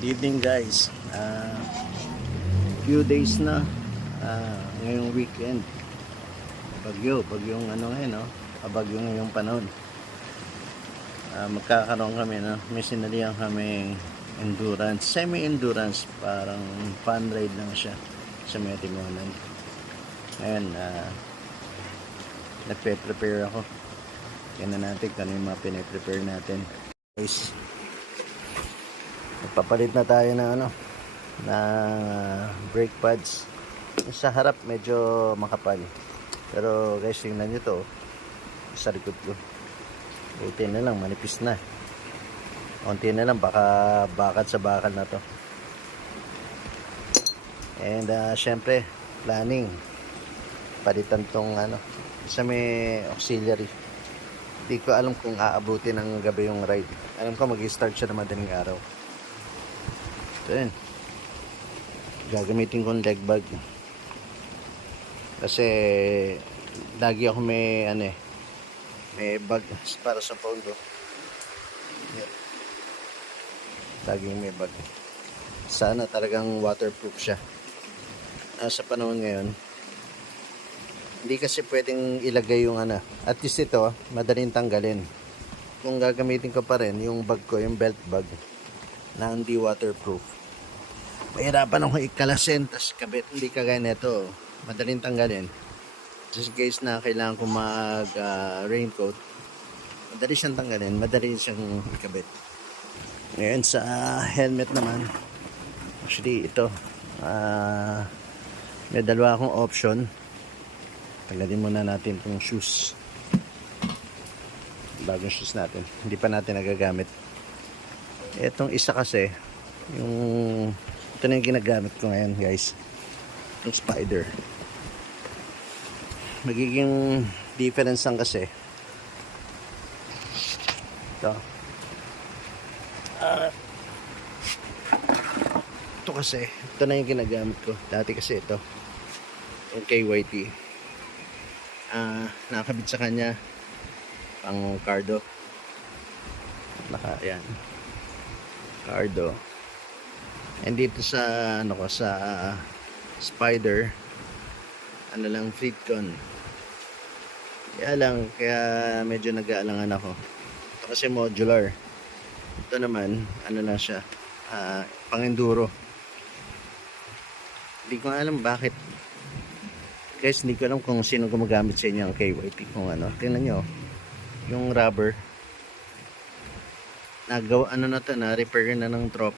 Good evening guys. Few days na ngayong weekend. Bagyong ano ngayon, no? Bagyo ngayong panahon. Magkakaroon kami, no? May sinalihan kami endurance, semi-endurance, parang fun ride lang siya sa Metimonan. Ngayon, nagpe-prepare ako. Tingnan natin kung ano yung mga pinaprepare natin. Guys, papalit na tayo ng na brake pads. Sa harap medyo makapal, pero guys, tingnan nyo to sa likod ko. Buti na lang, manipis na. Konti na lang, baka bakal sa bakal na to. And syempre planning palitan tong sa may auxiliary. Hindi ko alam kung aabutin ng gabi yung ride. Alam ko mag-start siya na madaling araw. So yun, gagamitin kong leg bag kasi lagi ako may may bag para sa phone ko. Yeah. Laging may bag. Sana talagang waterproof siya. Sa panahon ngayon, hindi kasi pwedeng ilagay yung at least ito madaling tanggalin. Kung gagamitin ko pa rin yung bag ko, yung belt bag na hindi waterproof, mahirapan ako ikalasin tas kabit. Hindi kagaya nito, madaling tanggalin. Just in case na kailangan ko mag raincoat, madali siyang tanggalin, madali siyang ikabit. Ngayon sa helmet naman, actually ito may dalawa akong option. Tanggalin muna natin itong shoes, bagong shoes natin, hindi pa natin nagagamit. Itong isa kasi, ito na yung ginagamit ko ngayon guys, itong Spider. Magiging difference lang kasi ito, ito kasi, ito na yung ginagamit ko dati. Kasi ito yung KYT, nakakabit sa kanya pang cardo, yan cardo. And dito sa sa Spider, lang Fleetcon. Kaya lang, kaya medyo nag-aalangan ako. Ito kasi modular. Ito naman lang siya, pang enduro. Hindi ko alam bakit guys, hindi ko alam kung sino gumagamit sa inyo ang KYT. Kung tingnan nyo yung rubber, nagawa na to, na repair na ng tropa.